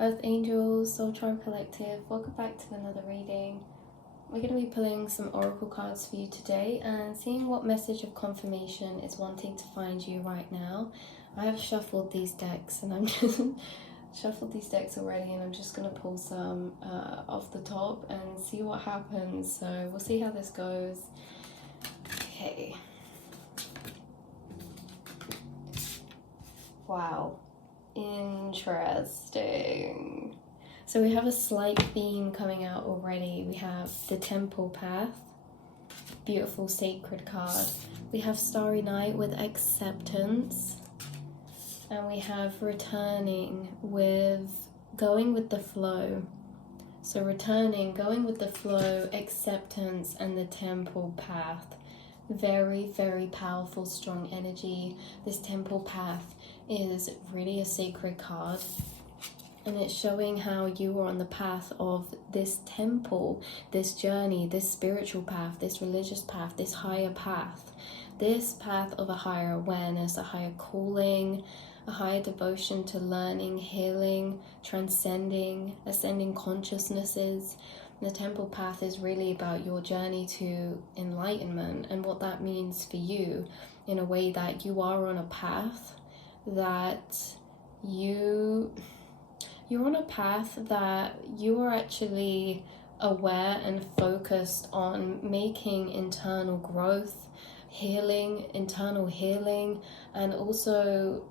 Earth Angels, Soul Tribe Collective, welcome back to another reading. We're going to be pulling some oracle cards for you today and seeing what message of confirmation is wanting to find you right now. I have shuffled these decks and I'm just shuffled these decks already, and I'm just going to pull some off the top and see what happens. So we'll see how this goes. Okay. Wow. Interesting. So we have a slight theme coming out already. We have the Temple Path, beautiful sacred card. We have Starry Night with acceptance, and we have returning with going with the flow. So returning, going with the flow, acceptance, and the Temple Path. Very, very powerful, strong energy. This Temple Path is really a sacred card, and it's showing how you are on the path of this temple, this journey, this spiritual path, this religious path, this higher path, this path of a higher awareness, a higher calling, a higher devotion to learning, healing, transcending, ascending consciousnesses. The Temple Path is really about your journey to enlightenment and what that means for you, in a way that you are on a path that you're on a path that you are actually aware and focused on making internal growth, healing, internal healing, and also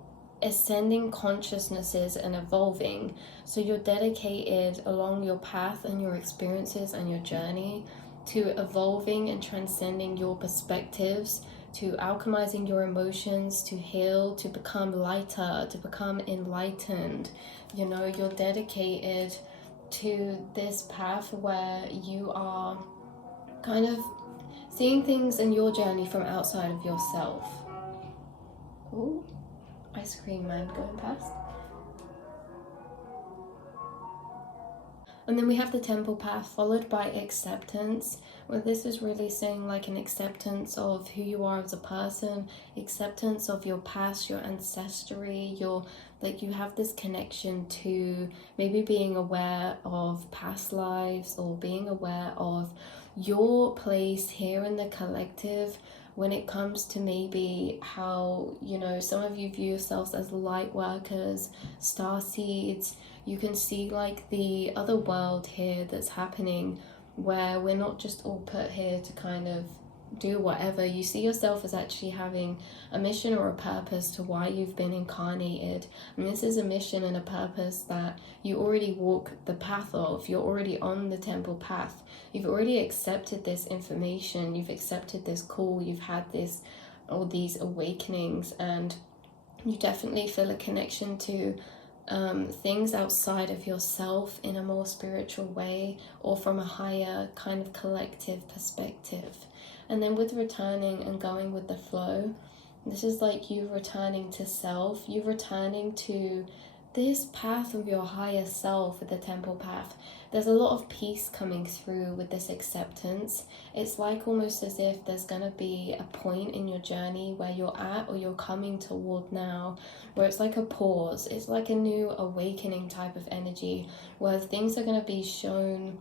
ascending consciousnesses and evolving. So you're dedicated along your path and your experiences and your journey to evolving and transcending your perspectives, to alchemizing your emotions, to heal, to become lighter, to become enlightened. You know, you're dedicated to this path where you are kind of seeing things in your journey from outside of yourself. Ooh, ice cream man going past. And then we have the Temple Path followed by acceptance, where this is really saying like an acceptance of who you are as a person, acceptance of your past, your ancestry, you have this connection to maybe being aware of past lives, or being aware of your place here in the collective when it comes to maybe how, you know, some of you view yourselves as light workers, star seeds. You can see like the other world here that's happening, where we're not just all put here to kind of do whatever. You see yourself as actually having a mission or a purpose to why you've been incarnated. And this is a mission and a purpose that you already walk the path of. You're already on the Temple Path. You've already accepted this information. You've accepted this call. You've had all these awakenings, and you definitely feel a connection to things outside of yourself in a more spiritual way, or from a higher kind of collective perspective. And then with returning and going with the flow, this is like you returning to self, you returning to this path of your higher self with the Temple Path. There's a lot of peace coming through with this acceptance. It's like almost as if there's going to be a point in your journey where you're at, or you're coming toward now, where it's like a pause. It's like a new awakening type of energy, where things are going to be shown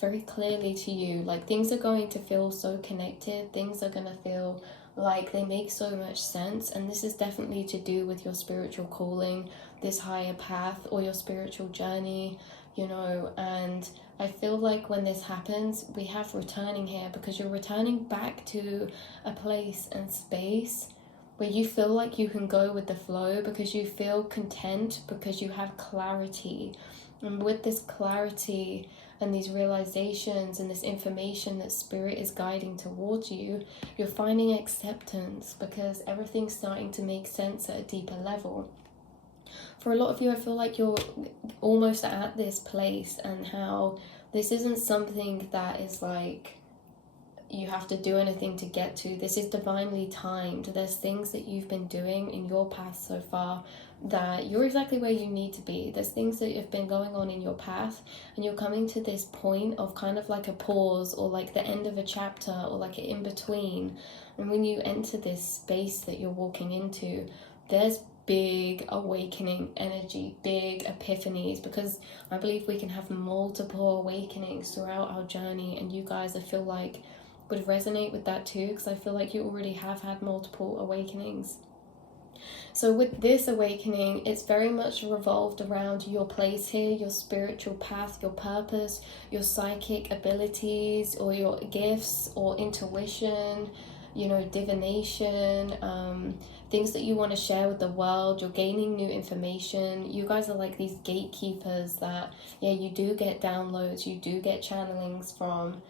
very clearly to you. Like things are going to feel so connected. Things are going to feel like they make so much sense. And this is definitely to do with your spiritual calling, this higher path, or your spiritual journey, you know. And I feel like when this happens, we have returning here, because you're returning back to a place and space where you feel like you can go with the flow, because you feel content, because you have clarity. And with this clarity and these realizations and this information that spirit is guiding towards you, you're finding acceptance, because everything's starting to make sense at a deeper level. For a lot of you, I feel like you're almost at this place, and how this isn't something that is like you have to do anything to get to. This is divinely timed. There's things that you've been doing in your path so far that you're exactly where you need to be. There's things that have been going on in your path, and you're coming to this point of kind of like a pause, or like the end of a chapter, or like an in-between. And when you enter this space that you're walking into, there's big awakening energy, big epiphanies, because I believe we can have multiple awakenings throughout our journey, and you guys, I feel like, would resonate with that too, because I feel like you already have had multiple awakenings. So with this awakening, it's very much revolved around your place here, your spiritual path, your purpose, your psychic abilities, or your gifts, or intuition, you know, divination, things that you want to share with the world. You're gaining new information. You guys are like these gatekeepers that, yeah, you do get downloads, you do get channelings from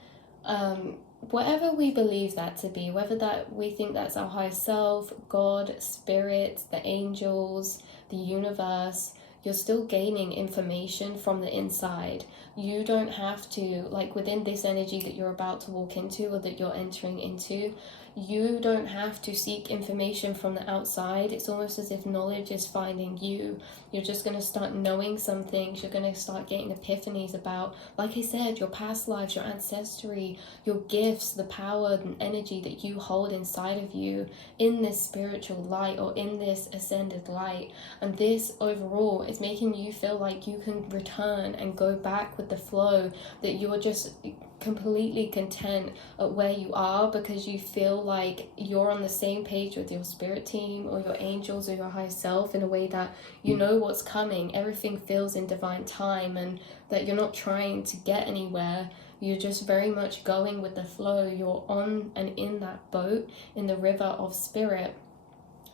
whatever we believe that to be, whether that we think that's our higher self, God, spirit, the angels, the universe. You're still gaining information from the inside. You don't have to, like within this energy that you're about to walk into or that you're entering into, you don't have to seek information from the outside. It's almost as if knowledge is finding you. You're just going to start knowing some things. You're going to start getting epiphanies about, like I said, your past lives, your ancestry, your gifts, the power and energy that you hold inside of you in this spiritual light or in this ascended light. And this overall is making you feel like you can return and go back with the flow, that you're just completely content at where you are because you feel like you're on the same page with your spirit team or your angels or your higher self, in a way that you know what's coming. Everything feels in divine time, and that you're not trying to get anywhere. You're just very much going with the flow. You're on and in that boat in the river of spirit.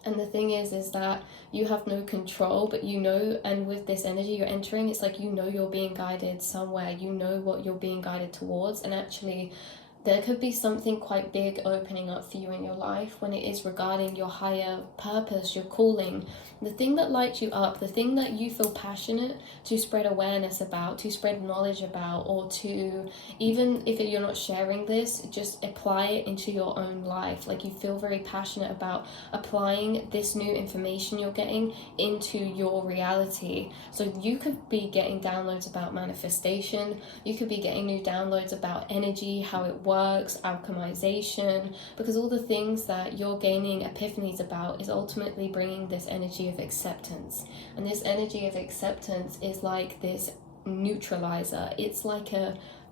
And the thing is that you have no control, but you know, and with this energy you're entering, it's like you know you're being guided somewhere, you know what you're being guided towards. And actually there could be something quite big opening up for you in your life when it is regarding your higher purpose, your calling, the thing that lights you up, the thing that you feel passionate to spread awareness about, to spread knowledge about, or to, even if you're not sharing this, just apply it into your own life. Like you feel very passionate about applying this new information you're getting into your reality. So you could be getting downloads about manifestation, you could be getting new downloads about energy, how it works, alchemization, because all the things that you're gaining epiphanies about is ultimately bringing this energy of acceptance. And this energy of acceptance is like this neutralizer. It's like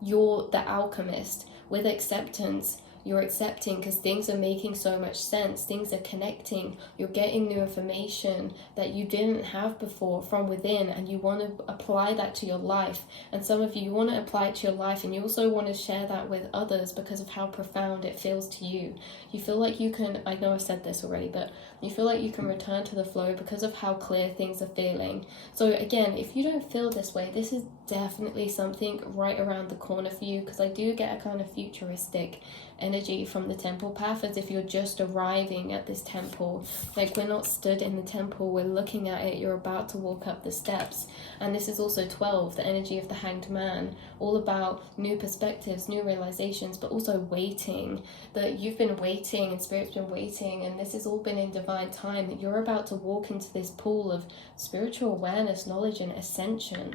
you're the alchemist. With acceptance, you're accepting because things are making so much sense, things are connecting, you're getting new information that you didn't have before from within, and you want to apply that to your life. And some of you want to apply it to your life, and you also want to share that with others because of how profound it feels to you. You feel like you can, I know I've said this already, but you feel like you can return to the flow because of how clear things are feeling. So again, if you don't feel this way, this is definitely something right around the corner for you, because I do get a kind of futuristic energy from the temple path, as if you're just arriving at this temple. Like we're not stood in the temple, we're looking at it, you're about to walk up the steps. And this is also 12, the energy of the hanged man, all about new perspectives, new realizations, but also waiting, that you've been waiting and spirit's been waiting, and this has all been in divine time, that you're about to walk into this pool of spiritual awareness, knowledge and ascension.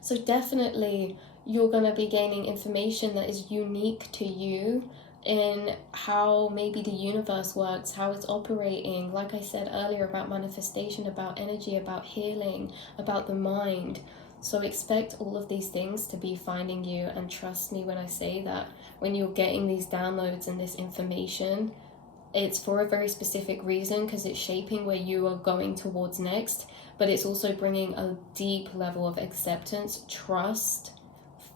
So definitely you're going to be gaining information that is unique to you in how maybe the universe works, how it's operating. Like I said earlier, about manifestation, about energy, about healing, about the mind. So expect all of these things to be finding you, and trust me when I say that when you're getting these downloads and this information, it's for a very specific reason, because it's shaping where you are going towards next, but it's also bringing a deep level of acceptance, trust,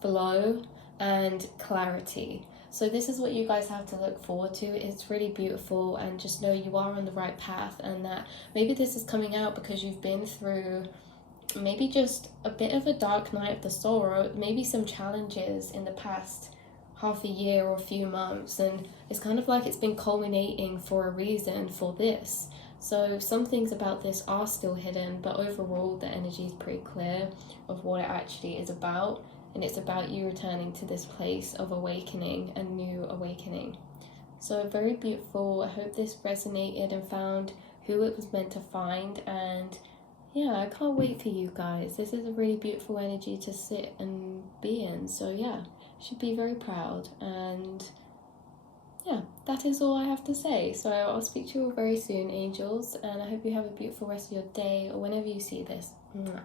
flow, and clarity. So this is what you guys have to look forward to. It's really beautiful, and just know you are on the right path, and that maybe this is coming out because you've been through maybe just a bit of a dark night of the soul, or maybe some challenges in the past half a year or a few months, and it's kind of like it's been culminating for a reason for this. So some things about this are still hidden, but overall the energy is pretty clear of what it actually is about, and it's about you returning to this place of awakening, a new awakening. So very beautiful. I hope this resonated and found who it was meant to find, and yeah, I can't wait for you guys. This is a really beautiful energy to sit and be in, so yeah, should be very proud. And yeah, that is all I have to say. So I'll speak to you all very soon, angels, and I hope you have a beautiful rest of your day or whenever you see this. Mwah.